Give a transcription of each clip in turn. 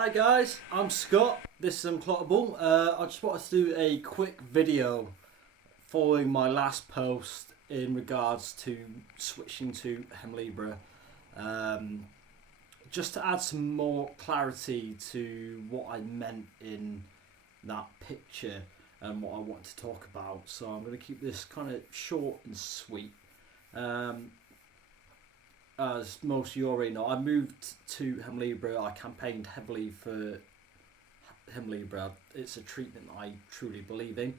Hi guys, I'm Scott. This is Unclottable. I just wanted to do a quick video following my last post in regards to switching to Hemlibra. Um, just to add some more clarity to what I meant in that picture and what I wanted to talk about. So I'm going to keep this kind of short and sweet. As most of you already know, I moved to Hemlibra. I campaigned heavily for Hemlibra. It's a treatment I truly believe in.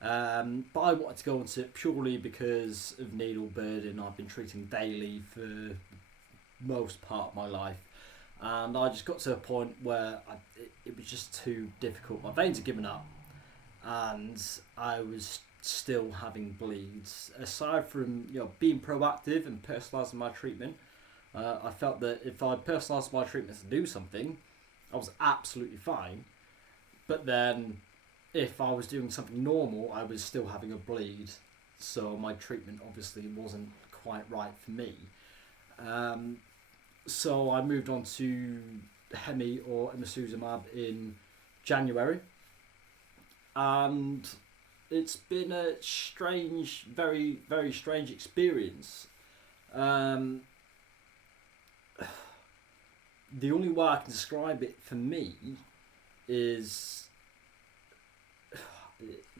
But I wanted to go into it purely because of needle burden. I've been treating daily for most part of my life. And I just got to a point where it was just too difficult. My veins had given up and I was still having bleeds. Aside from being proactive and personalising my treatment, I felt that if I personalised my treatments to do something, I was absolutely fine. But then, if I was doing something normal, I was still having a bleed. So my treatment obviously wasn't quite right for me. So I moved on to Hemi or Imosuzumab in January, and it's been a strange, very, very strange experience. The only way I can describe it for me is,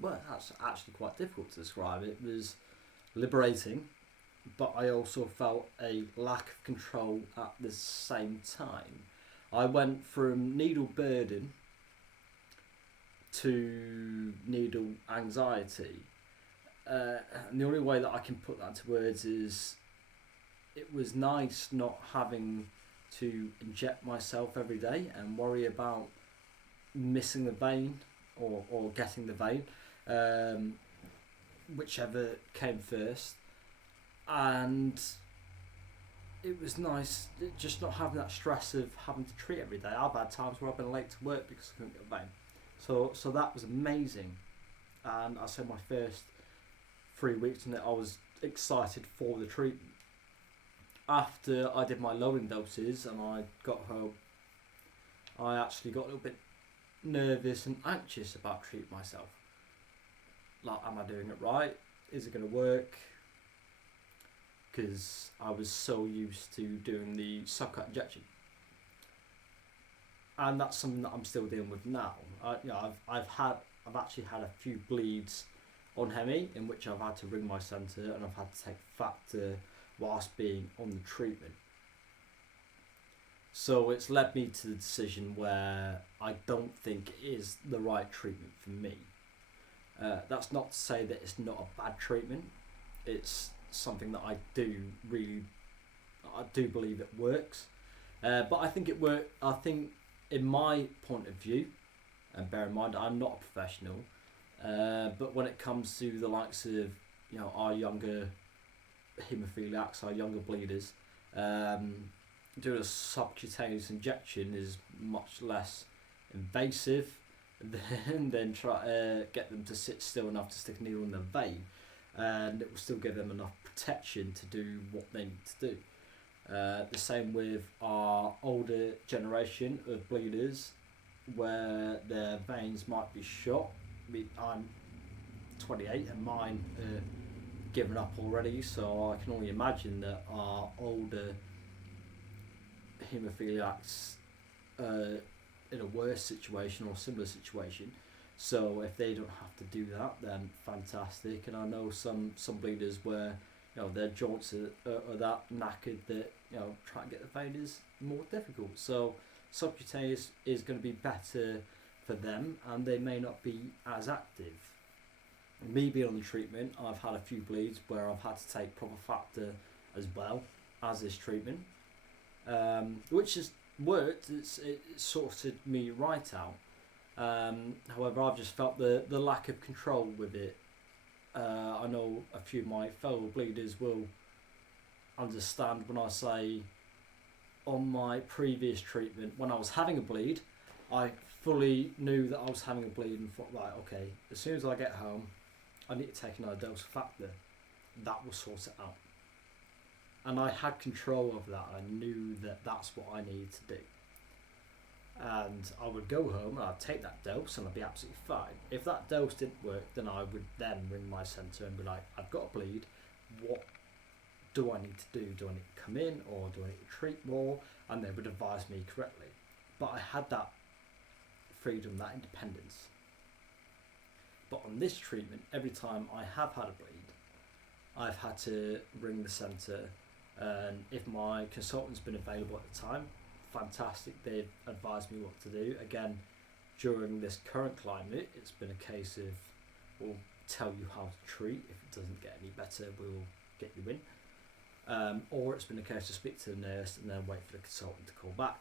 well, that's actually quite difficult to describe. It was liberating, but I also felt a lack of control at the same time. I went from needle burden to needle anxiety. And the only way that I can put that into words is it was nice not having to inject myself every day and worry about missing the vein or getting the vein, whichever came first. And it was nice just not having that stress of having to treat every day. I've had times where I've been late to work because I couldn't get a vein. So that was amazing, and I said my first 3 weeks in it, I was excited for the treatment. After I did my loading doses and I got home, I actually got a little bit nervous and anxious about treating myself. Like, am I doing it right? Is it going to work? Because I was so used to doing the subcut injection. And that's something that I'm still dealing with now. I've actually had a few bleeds on Hemi in which I've had to ring my centre and I've had to take factor whilst being on the treatment. So it's led me to the decision where I don't think it is the right treatment for me. That's not to say that it's not a bad treatment. It's something that I do believe it works. But I think in my point of view, and bear in mind I'm not a professional, but when it comes to the likes of our younger haemophiliacs, our younger bleeders, doing a subcutaneous injection is much less invasive than try to get them to sit still enough to stick a needle in their vein, and it will still give them enough protection to do what they need to do. The same with our older generation of bleeders where their veins might be shot. I'm 28 and mine are given up already, so I can only imagine that our older haemophiliacs are in a worse situation or similar situation. So if they don't have to do that, then fantastic. And I know some bleeders where their joints are that knackered that trying to get the vein is more difficult. So subcutaneous is going to be better for them, and they may not be as active. Me being on the treatment, I've had a few bleeds where I've had to take proper factor as well as this treatment, which has worked. It sorted me right out. However, I've just felt the lack of control with it. I know a few of my fellow bleeders will understand when I say on my previous treatment, when I was having a bleed, I fully knew that I was having a bleed and thought, right, okay, as soon as I get home, I need to take another dose of factor. That will sort it out. And I had control of that. I knew that that's what I needed to do. and I would go home and I'd take that dose and I'd be absolutely fine. If that dose didn't work, then I would then ring my centre and be like, I've got a bleed, what do I need to do? Do I need to come in, or do I need to treat more? And they would advise me correctly. But I had that freedom, that independence. But on this treatment, every time I have had a bleed, I've had to ring the centre, and if my consultant's been available at the time, fantastic, they've advised me what to do. Again, during this current climate, it's been a case of, we'll tell you how to treat. If it doesn't get any better, we'll get you in. Or it's been a case to speak to the nurse and then wait for the consultant to call back.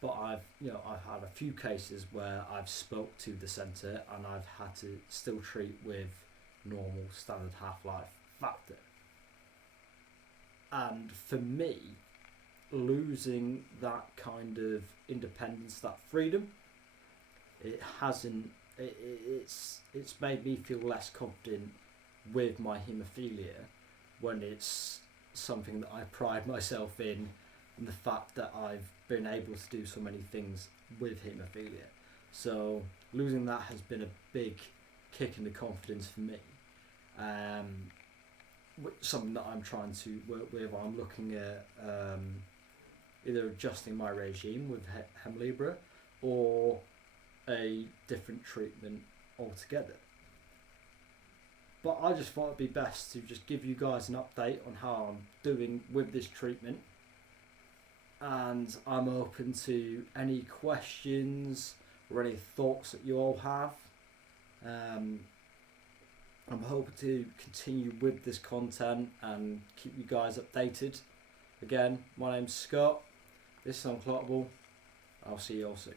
But I've had a few cases where I've spoke to the centre and I've had to still treat with normal standard half-life factor. And for me, losing that kind of independence, that freedom, it's made me feel less confident with my haemophilia, when it's something that I pride myself in, and the fact that I've been able to do so many things with haemophilia. So losing that has been a big kick in the confidence for me. Something that I'm trying to work with. I'm looking at either adjusting my regime with Hemlibra or a different treatment altogether. But I just thought it'd be best to just give you guys an update on how I'm doing with this treatment. And I'm open to any questions or any thoughts that you all have. I'm hoping to continue with this content and keep you guys updated. Again, my name's Scott. This is Unclockable. I'll see you all soon.